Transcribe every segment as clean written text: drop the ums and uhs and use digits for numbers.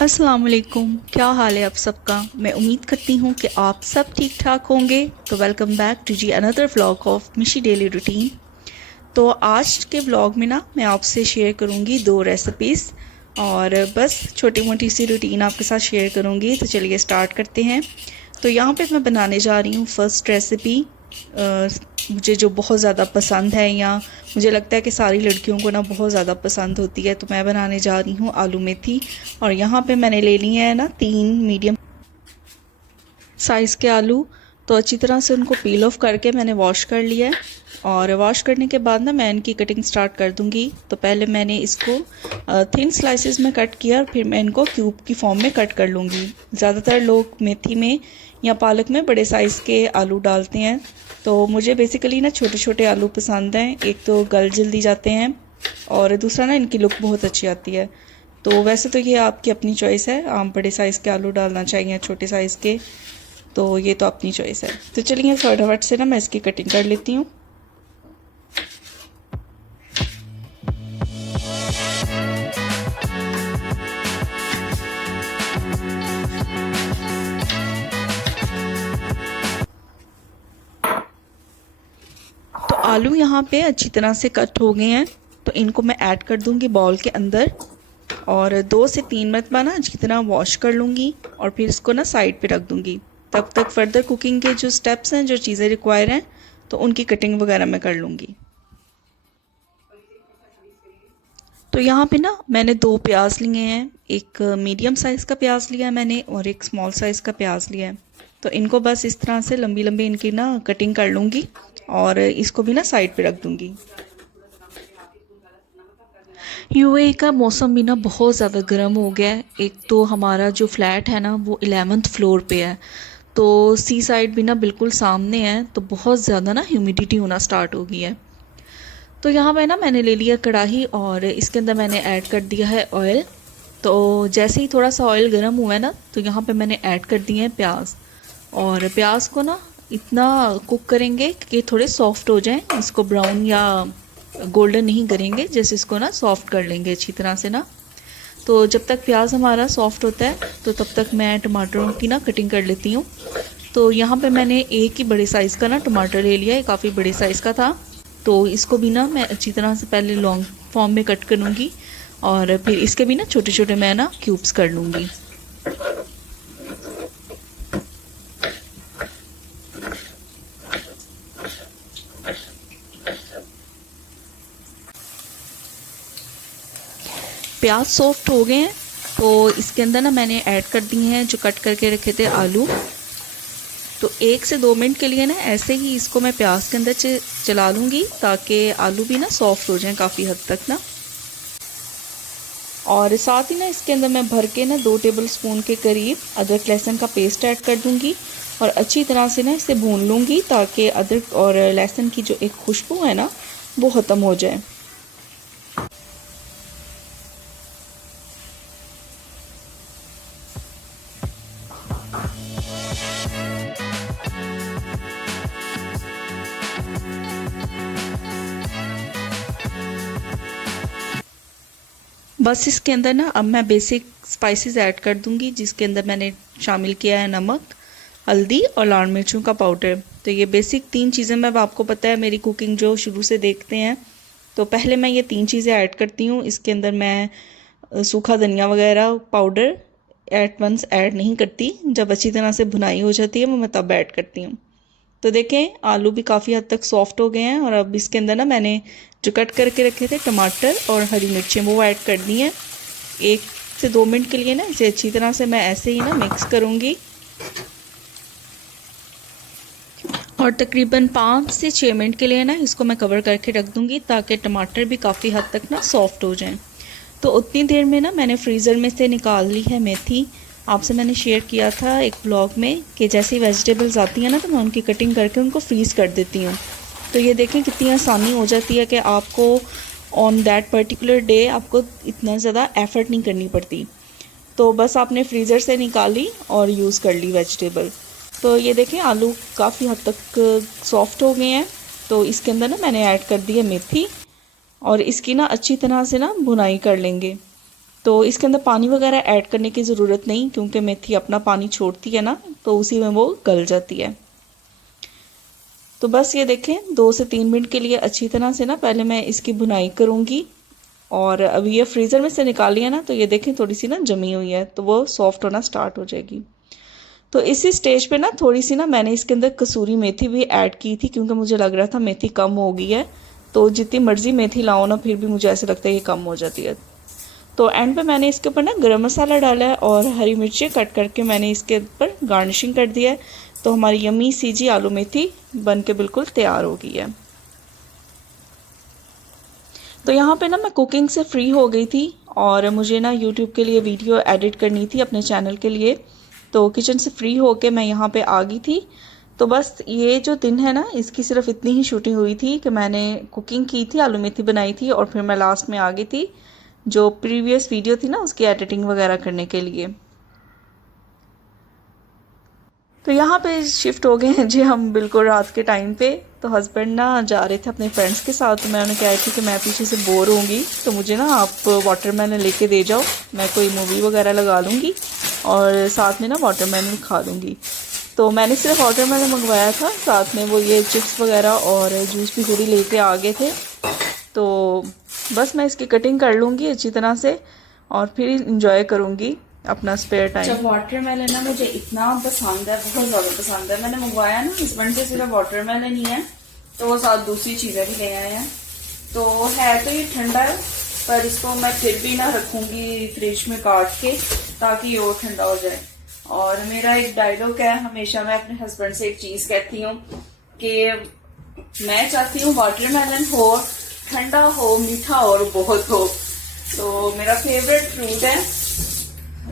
अस्सलाम वालेकुम, क्या हाल है आप सबका। मैं उम्मीद करती हूँ कि आप सब ठीक ठाक होंगे। तो वेलकम बैक टू जी another vlog of Mishi daily routine. तो आज के व्लॉग में ना मैं आपसे शेयर करूँगी दो रेसिपीज़ और बस छोटी मोटी सी रूटीन आपके साथ शेयर करूँगी। तो चलिए स्टार्ट करते हैं। तो यहाँ पे मैं बनाने जा रही हूँ फर्स्ट रेसिपी, मुझे जो बहुत ज़्यादा पसंद है, या मुझे लगता है कि सारी लड़कियों को ना बहुत ज़्यादा पसंद होती है। तो मैं बनाने जा रही हूँ आलू मेथी। और यहाँ पे मैंने ले ली है ना 3 मीडियम साइज़ के आलू। तो अच्छी तरह से उनको पील ऑफ करके मैंने वॉश कर लिया है। और वॉश करने के बाद ना मैं इनकी कटिंग स्टार्ट कर दूंगी। तो पहले मैंने इसको थिन स्लाइसेस में कट किया और फिर मैं इनको क्यूब की फॉर्म में कट कर लूँगी। ज़्यादातर लोग मेथी में या पालक में बड़े साइज़ के आलू डालते हैं, तो मुझे बेसिकली ना छोटे छोटे आलू पसंद हैं। एक तो गल जल्दी जाते हैं और दूसरा ना इनकी लुक बहुत अच्छी आती है। तो वैसे तो ये आपकी अपनी चॉइस है, आप बड़े साइज़ के आलू डालना चाहिए छोटे साइज़ के, तो ये तो अपनी चॉइस है। तो चलिए फटाफट से ना मैं इसकी कटिंग कर लेती हूँ। तो आलू यहाँ पे अच्छी तरह से कट हो गए हैं, तो इनको मैं ऐड कर दूँगी बाउल के अंदर और 2 से 3 मरतबा ना अच्छी तरह वॉश कर लूँगी और फिर इसको ना साइड पे रख दूँगी। तब तक फर्दर कुकिंग के जो स्टेप्स हैं, जो चीज़ें रिक्वायर हैं, तो उनकी कटिंग वगैरह मैं कर लूँगी। तो यहाँ पे ना मैंने 2 प्याज लिए हैं, एक मीडियम साइज़ का प्याज लिया है मैंने और एक स्मॉल साइज़ का प्याज लिया है। तो इनको बस इस तरह से लंबी लंबी इनकी ना कटिंग कर लूँगी और इसको भी ना साइड पे रख दूँगी। यूएई का मौसम भी ना बहुत ज़्यादा गर्म हो गया है। एक तो हमारा जो फ्लैट है ना वो 11th फ्लोर पे है, तो सी साइड भी ना बिल्कुल सामने है, तो बहुत ज़्यादा ना ह्यूमिडिटी होना स्टार्ट हो गई है। तो यहाँ पे ना मैंने ले लिया कढ़ाई और इसके अंदर मैंने ऐड कर दिया है ऑयल। तो जैसे ही थोड़ा सा ऑयल गर्म हुआ है ना, तो यहाँ पे मैंने ऐड कर दिए हैं प्याज। और प्याज को ना इतना कुक करेंगे कि थोड़े सॉफ्ट हो जाएं, इसको ब्राउन या गोल्डन नहीं करेंगे, जैसे इसको ना सॉफ्ट कर लेंगे अच्छी तरह से ना। तो जब तक प्याज हमारा सॉफ्ट होता है तो तब तक मैं टमाटरों की ना कटिंग कर लेती हूँ। तो यहाँ पे मैंने एक ही बड़े साइज़ का ना टमाटर ले लिया है, काफ़ी बड़े साइज़ का था। तो इसको भी ना मैं अच्छी तरह से पहले लॉन्ग फॉर्म में कट कर लूँगी और फिर इसके भी ना छोटे छोटे मैं ना क्यूब्स कर लूँगी। प्याज सॉफ्ट हो गए हैं, तो इसके अंदर ना मैंने ऐड कर दिए हैं जो कट करके रखे थे आलू। तो 1 से 2 मिनट के लिए ना ऐसे ही इसको मैं प्याज के अंदर चला लूँगी, ताकि आलू भी ना सॉफ्ट हो जाएं काफ़ी हद तक ना। और साथ ही ना इसके अंदर मैं भर के ना 2 टेबल स्पून के करीब अदरक लहसुन का पेस्ट ऐड कर दूँगी और अच्छी तरह से ना इसे भून लूँगी, ताकि अदरक और लहसुन की जो एक खुशबू है ना वो ख़त्म हो जाए। बस इसके अंदर ना अब मैं बेसिक स्पाइसेस ऐड कर दूंगी, जिसके अंदर मैंने शामिल किया है नमक, हल्दी और लाल मिर्चों का पाउडर। तो ये बेसिक 3 चीज़ें, मैं आपको पता है मेरी कुकिंग जो शुरू से देखते हैं, तो पहले मैं ये 3 चीज़ें ऐड करती हूँ। इसके अंदर मैं सूखा धनिया वगैरह पाउडर एट वंस ऐड नहीं करती, जब अच्छी तरह से भुनाई हो जाती है वो मैं तब ऐड करती हूँ। तो देखें आलू भी काफ़ी हद तक सॉफ्ट हो गए हैं और अब इसके अंदर ना मैंने जो कट करके रखे थे टमाटर और हरी मिर्चें वो ऐड कर दी हैं। 1 से 2 मिनट के लिए ना इसे अच्छी तरह से मैं ऐसे ही ना मिक्स करूँगी और तकरीबन 5 से 6 मिनट के लिए ना इसको मैं कवर करके रख दूँगी, ताकि टमाटर भी काफ़ी हद तक ना सॉफ्ट हो जाएं। तो उतनी देर में ना मैंने फ्रीज़र में से निकाल ली है मेथी। आपसे मैंने शेयर किया था एक ब्लॉग में कि जैसे ही वेजिटेबल्स आती हैं ना, तो मैं उनकी कटिंग करके उनको फ्रीज़ कर देती हूँ। तो ये देखें कितनी आसानी हो जाती है कि आपको ऑन दैट पर्टिकुलर डे आपको इतना ज़्यादा एफ़र्ट नहीं करनी पड़ती। तो बस आपने फ्रीज़र से निकाली और यूज़ कर ली वेजिटेबल। तो ये देखें आलू काफ़ी हद तक सॉफ्ट हो गए हैं। तो इसके अंदर ना मैंने ऐड कर दी है मेथी और इसकी ना अच्छी तरह से ना भुनाई कर लेंगे। तो इसके अंदर पानी वगैरह ऐड करने की ज़रूरत नहीं, क्योंकि मेथी अपना पानी छोड़ती है ना, तो उसी में वो गल जाती है। तो बस ये देखें 2 से 3 मिनट के लिए अच्छी तरह से ना पहले मैं इसकी भुनाई करूँगी। और अभी ये फ्रीज़र में से निकाली है ना, तो ये देखें थोड़ी सी ना जमी हुई है, तो वो सॉफ्ट होना स्टार्ट हो जाएगी। तो इसी स्टेज पे ना थोड़ी सी ना मैंने इसके अंदर कसूरी मेथी भी ऐड की थी, क्योंकि मुझे लग रहा था मेथी कम हो गई है। तो जितनी मर्ज़ी मेथी लाओ ना, फिर भी मुझे ऐसा लगता है कि कम हो जाती है। तो एंड पे मैंने इसके ऊपर ना गरम मसाला डाला है और हरी मिर्ची कट करके मैंने इसके ऊपर गार्निशिंग कर दिया है। तो हमारी यम्मी सी जी आलू मेथी बन के बिल्कुल तैयार हो गई है। तो यहाँ पे ना मैं कुकिंग से फ्री हो गई थी और मुझे ना यूट्यूब के लिए वीडियो एडिट करनी थी अपने चैनल के लिए। तो किचन से फ्री होके मैं यहाँ पे आ गई थी। तो बस ये जो दिन है ना, इसकी सिर्फ इतनी ही शूटिंग हुई थी कि मैंने कुकिंग की थी, आलू मेथी बनाई थी और फिर मैं लास्ट में आ गई थी जो प्रीवियस वीडियो थी ना उसकी एडिटिंग वगैरह करने के लिए। तो यहाँ पे शिफ्ट हो गए हैं जी हम बिल्कुल रात के टाइम पे। तो हस्बैंड ना जा रहे थे अपने फ्रेंड्स के साथ, तो मैं उन्हें कह रही थी कि मैं पीछे से बोर होंगी, तो मुझे ना आप वाटरमेलन लेके दे जाओ, मैं कोई मूवी वगैरह लगा लूँगी और साथ में ना वाटरमेलन खा लूँगी। तो मैंने सिर्फ वाटरमेलन मंगवाया था, साथ में वो ये चिप्स वगैरह और जूस भी थोड़ी लेके आ गए थे। तो बस मैं इसकी कटिंग कर लूँगी अच्छी तरह से और फिर इंजॉय करूँगी अपना स्पेयर टाइम। जब वाटरमेलन ना मुझे इतना पसंद है, बहुत ज़्यादा पसंद है, मैंने मंगवाया ना हस्बैंड से सिर्फ वाटरमेलन ही है, तो वो साथ दूसरी चीज़ें भी ले आए हैं। तो है तो ये ठंडा है, पर इसको मैं फिर भी ना रखूँगी फ्रिज में काट के, ताकि वो ठंडा हो जाए। और मेरा एक डायलॉग है, हमेशा मैं अपने हस्बैंड से एक चीज़ कहती हूँ कि मैं चाहती हूँ वाटरमेलन हो, ठंडा हो, मीठा और बहुत हो। तो मेरा फेवरेट फ्रूट है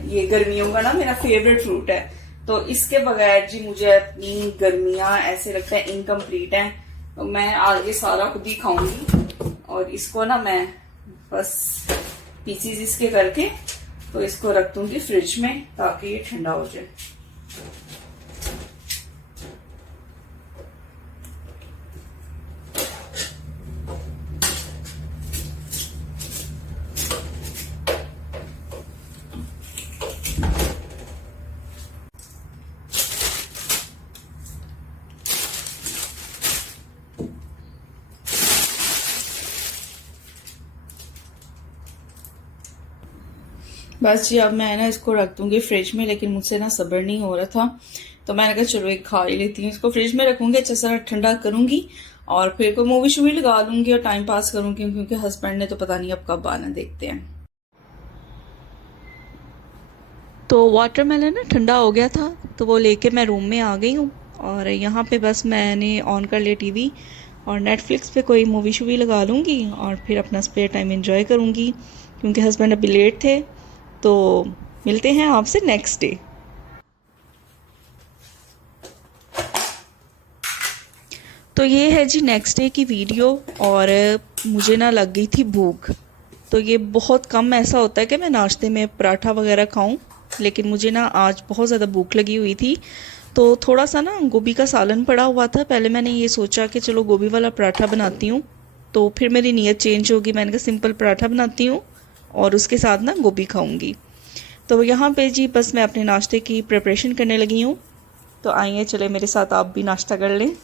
ये, गर्मियों का ना मेरा फेवरेट फ्रूट है। तो इसके बगैर जी मुझे अपनी गर्मियां ऐसे लगता है इनकम्प्लीट है। तो मैं आज ये सारा खुद ही खाऊंगी और इसको ना मैं बस पीसीज इसके करके तो इसको रख दूंगी फ्रिज में ताकि ये ठंडा हो जाए। बस जी अब मैं ना इसको रख दूंगी फ्रिज में, लेकिन मुझसे ना सब्र नहीं हो रहा था, तो मैंने कहा चलो एक खा ही लेती हूँ। इसको फ्रिज में रखूंगी, अच्छा सा ठंडा करूंगी और फिर कोई मूवी शूवी लगा लूंगी और टाइम पास करूंगी, क्योंकि हस्बैंड ने तो पता नहीं अब कब आना, देखते हैं। तो वाटरमेलन ना ठंडा हो गया था, तो वो लेके मैं रूम में आ गई हूँ और यहाँ पे बस मैंने ऑन कर लिया टीवी और नेटफ्लिक्स पे कोई मूवी शूवी लगा लूँगी और फिर अपना स्पेयर टाइम एंजॉय करूँगी, क्योंकि हस्बैंड अभी लेट थे। तो मिलते हैं आपसे नेक्स्ट डे। तो ये है जी नेक्स्ट डे की वीडियो और मुझे ना लग गई थी भूख। तो ये बहुत कम ऐसा होता है कि मैं नाश्ते में पराठा वगैरह खाऊं, लेकिन मुझे ना आज बहुत ज़्यादा भूख लगी हुई थी। तो थोड़ा सा ना गोभी का सालन पड़ा हुआ था, पहले मैंने ये सोचा कि चलो गोभी वाला पराठा बनाती हूँ, तो फिर मेरी नीयत चेंज होगी, मैंने कहा सिंपल पराठा बनाती हूँ और उसके साथ ना गोभी खाऊंगी। तो यहाँ पे जी बस मैं अपने नाश्ते की प्रिपरेशन करने लगी हूँ। तो आइए चले मेरे साथ आप भी नाश्ता कर लें।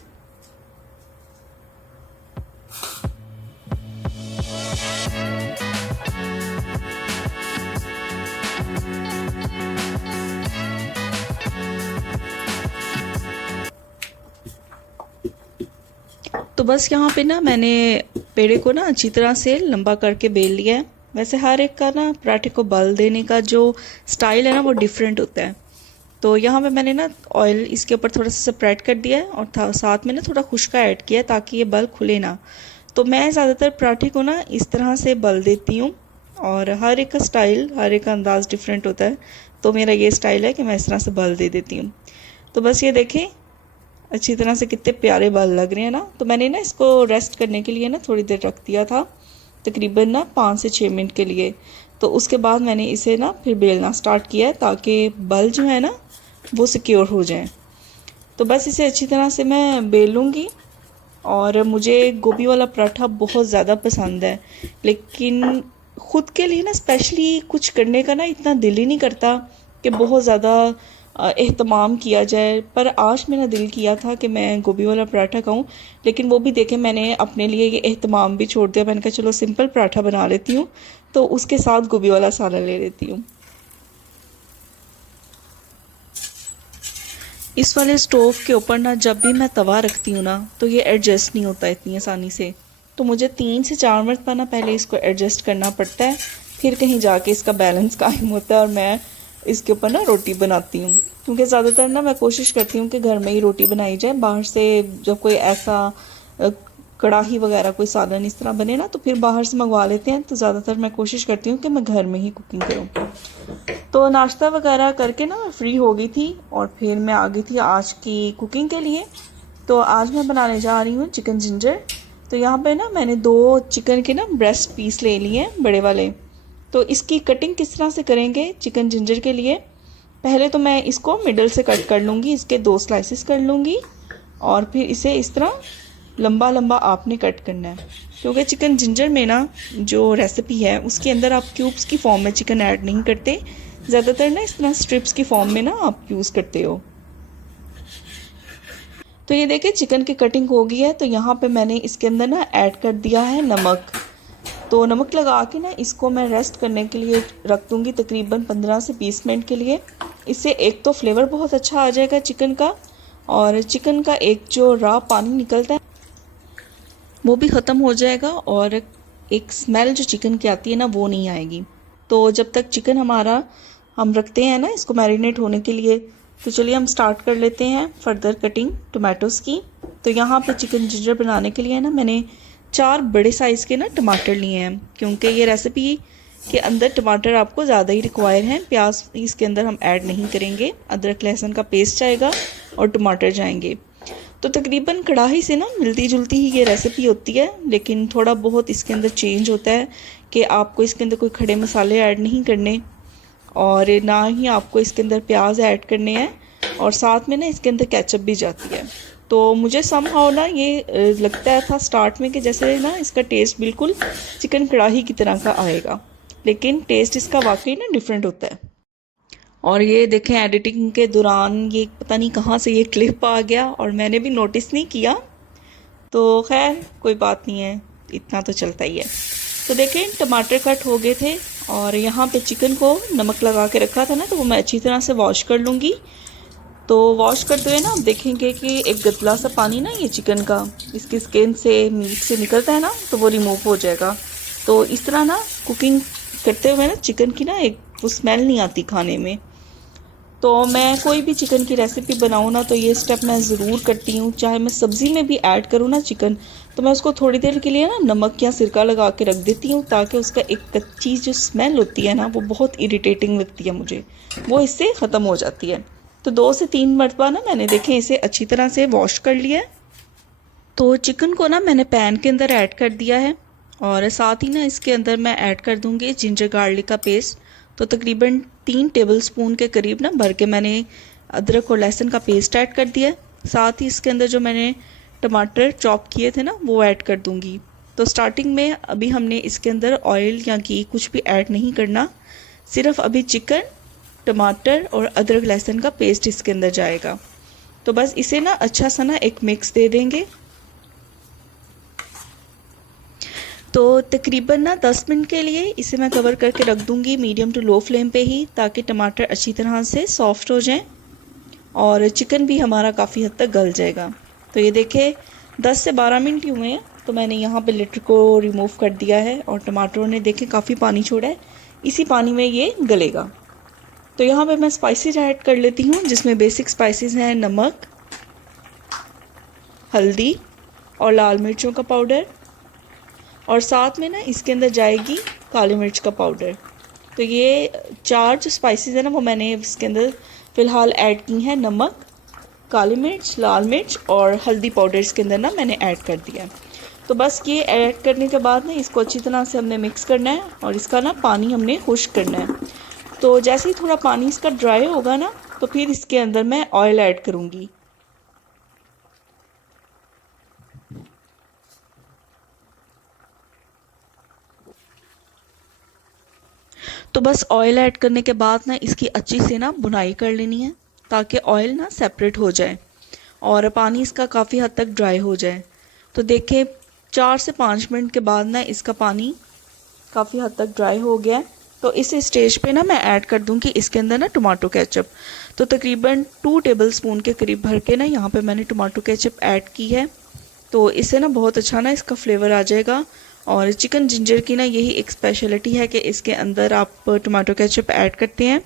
तो बस यहाँ पे ना मैंने पेड़े को ना अच्छी तरह से लंबा करके बेल लिया है। वैसे हर एक का ना पराठे को बल देने का जो स्टाइल है ना वो डिफरेंट होता है। तो यहाँ पे मैंने ना ऑयल इसके ऊपर थोड़ा सा स्प्रेड कर दिया है और साथ में ना थोड़ा खुश्का ऐड किया है ताकि ये बल खुले ना। तो मैं ज़्यादातर पराठे को ना इस तरह से बल देती हूँ और हर एक का स्टाइल, हर एक का अंदाज़ डिफरेंट होता है। तो मेरा ये स्टाइल है कि मैं इस तरह से बल दे देती हूँ। तो बस ये देखें अच्छी तरह से कितने प्यारे बाल लग रहे हैं ना। तो मैंने ना इसको रेस्ट करने के लिए ना थोड़ी देर रख दिया था, तकरीबन ना 5 से 6 मिनट के लिए। तो उसके बाद मैंने इसे ना फिर बेलना स्टार्ट किया ताकि बल जो है ना वो सिक्योर हो जाए। तो बस इसे अच्छी तरह से मैं बेल लूँगी। और मुझे गोभी वाला पराठा बहुत ज़्यादा पसंद है, लेकिन ख़ुद के लिए ना स्पेशली कुछ करने का ना इतना दिल ही नहीं करता कि बहुत ज़्यादा एहतमाम किया जाए। पर आज मेरा दिल किया था कि मैं गोभी वाला पराठा खाऊं, लेकिन वो भी देखें मैंने अपने लिए ये एहतमाम भी छोड़ दिया। मैंने कहा चलो सिंपल पराठा बना लेती हूँ, तो उसके साथ गोभी वाला सालन ले लेती हूँ। इस वाले स्टोव के ऊपर ना जब भी मैं तवा रखती हूँ ना तो ये एडजस्ट नहीं होता इतनी आसानी से। तो मुझे 3 से 4 मरतबा ना पहले इसको एडजस्ट करना पड़ता है, फिर कहीं जाके इसका बैलेंस कायम होता है और मैं इसके ऊपर ना रोटी बनाती हूँ। क्योंकि ज़्यादातर ना मैं कोशिश करती हूँ कि घर में ही रोटी बनाई जाए। बाहर से जब कोई ऐसा अ, कढ़ाई वगैरह कोई सालन इस तरह बने ना तो फिर बाहर से मंगवा लेते हैं। तो ज़्यादातर मैं कोशिश करती हूँ कि मैं घर में ही कुकिंग करूँ। तो नाश्ता वगैरह करके ना मैं फ्री हो गई थी और फिर मैं आ गई थी आज की कुकिंग के लिए। तो आज मैं बनाने जा रही हूँ चिकन जिंजर। तो यहाँ पे ना मैंने 2 चिकन के ना ब्रेस्ट पीस ले लिए हैं बड़े वाले। तो इसकी कटिंग किस तरह से करेंगे चिकन जिंजर के लिए, पहले तो मैं इसको मिडल से कट कर लूँगी, इसके 2 स्लाइसेस कर लूँगी और फिर इसे इस तरह लंबा लंबा आपने कट करना है। क्योंकि चिकन जिंजर में ना जो रेसिपी है उसके अंदर आप क्यूब्स की फॉर्म में चिकन ऐड नहीं करते, ज़्यादातर ना इस तरह स्ट्रिप्स की फॉर्म में ना आप यूज़ करते हो। तो ये देखिए चिकन की कटिंग हो गई है। तो यहाँ पे मैंने इसके अंदर ना ऐड कर दिया है नमक। तो नमक लगा के ना इसको मैं रेस्ट करने के लिए रख दूँगी तकरीबन 15 से 20 मिनट के लिए। इससे एक तो फ्लेवर बहुत अच्छा आ जाएगा चिकन का, और चिकन का एक जो रॉ पानी निकलता है वो भी ख़त्म हो जाएगा, और एक स्मेल जो चिकन की आती है ना वो नहीं आएगी। तो जब तक चिकन हमारा हम रखते हैं ना इसको मैरिनेट होने के लिए, तो चलिए हम स्टार्ट कर लेते हैं फर्दर कटिंग टोमेटोज़ की। तो यहाँ पे चिकन जिंजर बनाने के लिए ना मैंने 4 बड़े साइज़ के ना टमाटर लिए हैं, क्योंकि ये रेसिपी के अंदर टमाटर आपको ज़्यादा ही रिक्वायर हैं। प्याज इसके अंदर हम ऐड नहीं करेंगे, अदरक लहसुन का पेस्ट जाएगा और टमाटर जाएंगे। तो तकरीबन कढ़ाई से ना मिलती जुलती ही ये रेसिपी होती है, लेकिन थोड़ा बहुत इसके अंदर चेंज होता है कि आपको इसके अंदर कोई खड़े मसाले ऐड नहीं करने और ना ही आपको इसके अंदर प्याज ऐड करने हैं, और साथ में ना इसके अंदर केचप भी जाती है। तो मुझे समहाउ ना ये लगता था स्टार्ट में कि जैसे ना इसका टेस्ट बिल्कुल चिकन कढ़ाई की तरह का आएगा, लेकिन टेस्ट इसका वाकई ना डिफरेंट होता है। और ये देखें एडिटिंग के दौरान ये पता नहीं कहाँ से ये क्लिप आ गया और मैंने भी नोटिस नहीं किया। तो खैर कोई बात नहीं है, इतना तो चलता ही है। तो देखें टमाटर कट हो गए थे और यहाँ पे चिकन को नमक लगा के रखा था ना, तो वो मैं अच्छी तरह से वॉश कर लूँगी। तो वॉश करते हुए ना आप देखेंगे कि एक गदला सा पानी ना ये चिकन का इसकी स्किन से मीट से निकलता है ना, तो वो रिमूव हो जाएगा। तो इस तरह ना कुकिंग करते हुए ना चिकन की ना एक वो स्मेल नहीं आती खाने में। तो मैं कोई भी चिकन की रेसिपी बनाऊँ ना तो ये स्टेप मैं ज़रूर करती हूँ। चाहे मैं सब्ज़ी में भी ऐड करूँ ना चिकन, तो मैं उसको थोड़ी देर के लिए ना नमक या सिरका लगा के रख देती हूँ, ताकि उसका एक कच्ची जो स्मेल होती है ना वो बहुत इरिटेटिंग लगती है मुझे, वो इससे ख़त्म हो जाती है। तो 2 से 3 मरतबा ना मैंने देखें इसे अच्छी तरह से वॉश कर लिया है। तो चिकन को ना मैंने पैन के अंदर ऐड कर दिया है और साथ ही ना इसके अंदर मैं ऐड कर दूँगी जिंजर गार्लिक का पेस्ट। तो तकरीबन 3 टेबलस्पून के करीब ना भर के मैंने अदरक और लहसुन का पेस्ट ऐड कर दिया है। साथ ही इसके अंदर जो मैंने टमाटर चॉप किए थे ना वो ऐड कर दूँगी। तो स्टार्टिंग में अभी हमने इसके अंदर ऑयल या घी कुछ भी ऐड नहीं करना, सिर्फ अभी चिकन, टमाटर और अदरक लहसुन का पेस्ट इसके अंदर जाएगा। तो बस इसे ना अच्छा सा ना एक मिक्स दे देंगे। तो तकरीबन ना 10 मिनट के लिए इसे मैं कवर करके रख दूँगी मीडियम टू लो फ्लेम पे ही, ताकि टमाटर अच्छी तरह से सॉफ्ट हो जाएं और चिकन भी हमारा काफ़ी हद तक गल जाएगा। तो ये देखें 10 से 12 मिनट ही हुए हैं, तो मैंने यहाँ पे लिड को रिमूव कर दिया है और टमाटरों ने देखें काफ़ी पानी छोड़ा है, इसी पानी में ये गलेगा। तो यहाँ पे मैं स्पाइसेस ऐड कर लेती हूँ, जिसमें बेसिक स्पाइसेस हैं नमक, हल्दी और लाल मिर्चों का पाउडर, और साथ में ना इसके अंदर जाएगी काली मिर्च का पाउडर। तो ये 4 जो स्पाइसेस है ना वो मैंने इसके अंदर फ़िलहाल ऐड की हैं। नमक, काली मिर्च, लाल मिर्च और हल्दी पाउडर इसके अंदर ना मैंने ऐड कर दिया। तो बस ये ऐड करने के बाद ना इसको अच्छी तरह से हमने मिक्स करना है और इसका ना पानी हमने खुश्क करना है। तो जैसे ही थोड़ा पानी इसका ड्राई होगा ना, तो फिर इसके अंदर मैं ऑयल ऐड करूँगी। तो बस ऑयल ऐड करने के बाद ना इसकी अच्छी से ना भुनाई कर लेनी है ताकि ऑयल ना सेपरेट हो जाए और पानी इसका काफ़ी हद तक ड्राई हो जाए। तो देखें 4 से 5 मिनट के बाद ना इसका पानी काफ़ी हद तक ड्राई हो गया है। तो इस स्टेज पे ना मैं ऐड कर दूंगी इसके अंदर ना टमाटो केचप। तो तकरीबन 2 टेबलस्पून के करीब भर के ना यहाँ पे मैंने टमाटो केचप ऐड की है। तो इससे ना बहुत अच्छा ना इसका फ्लेवर आ जाएगा। और चिकन जिंजर की ना यही एक स्पेशलिटी है कि इसके अंदर आप टमाटो केचप ऐड करते हैं।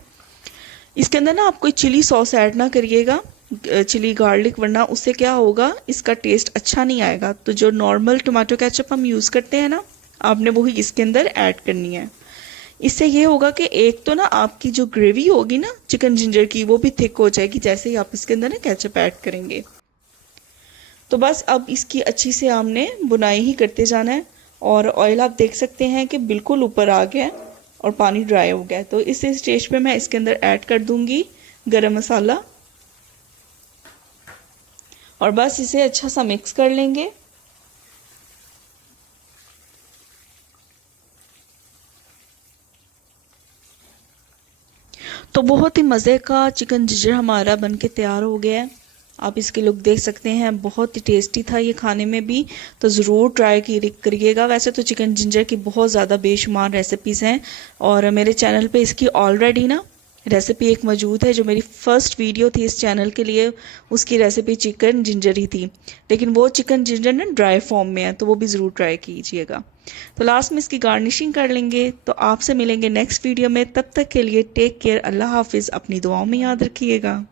इसके अंदर ना आप कोई चिली सॉस ऐड ना करिएगा, चिली गार्लिक, वरना उससे क्या होगा इसका टेस्ट अच्छा नहीं आएगा। तो जो नॉर्मल टमाटो केचप हम यूज़ करते हैं ना, आपने वही इसके अंदर ऐड करनी है। इससे ये होगा कि एक तो ना आपकी जो ग्रेवी होगी ना चिकन जिंजर की वो भी थिक हो जाएगी जैसे ही आप इसके अंदर ना केचप ऐड करेंगे। तो बस अब इसकी अच्छी से हमने बुनाई ही करते जाना है। और ऑयल आप देख सकते हैं कि बिल्कुल ऊपर आ गया है और पानी ड्राई हो गया है। तो इस स्टेज पे मैं इसके अंदर ऐड कर दूंगी गरम मसाला और बस इसे अच्छा सा मिक्स कर लेंगे। तो बहुत ही मज़े का चिकन जिंजर हमारा बनके तैयार हो गया है। आप इसके लुक देख सकते हैं, बहुत ही टेस्टी था ये खाने में भी। तो ज़रूर ट्राई करिएगा। वैसे तो चिकन जिंजर की बहुत ज़्यादा बेशुमार रेसिपीज़ हैं और मेरे चैनल पे इसकी ऑलरेडी ना रेसिपी एक मौजूद है। जो मेरी फर्स्ट वीडियो थी इस चैनल के लिए, उसकी रेसिपी चिकन जिंजर ही थी, लेकिन वो चिकन जिंजर ना ड्राई फॉर्म में है, तो वो भी ज़रूर ट्राई कीजिएगा। तो लास्ट में इसकी गार्निशिंग कर लेंगे। तो आपसे मिलेंगे नेक्स्ट वीडियो में, तब तक के लिए टेक केयर, अल्लाह हाफिज़, अपनी दुआओं में याद रखिएगा।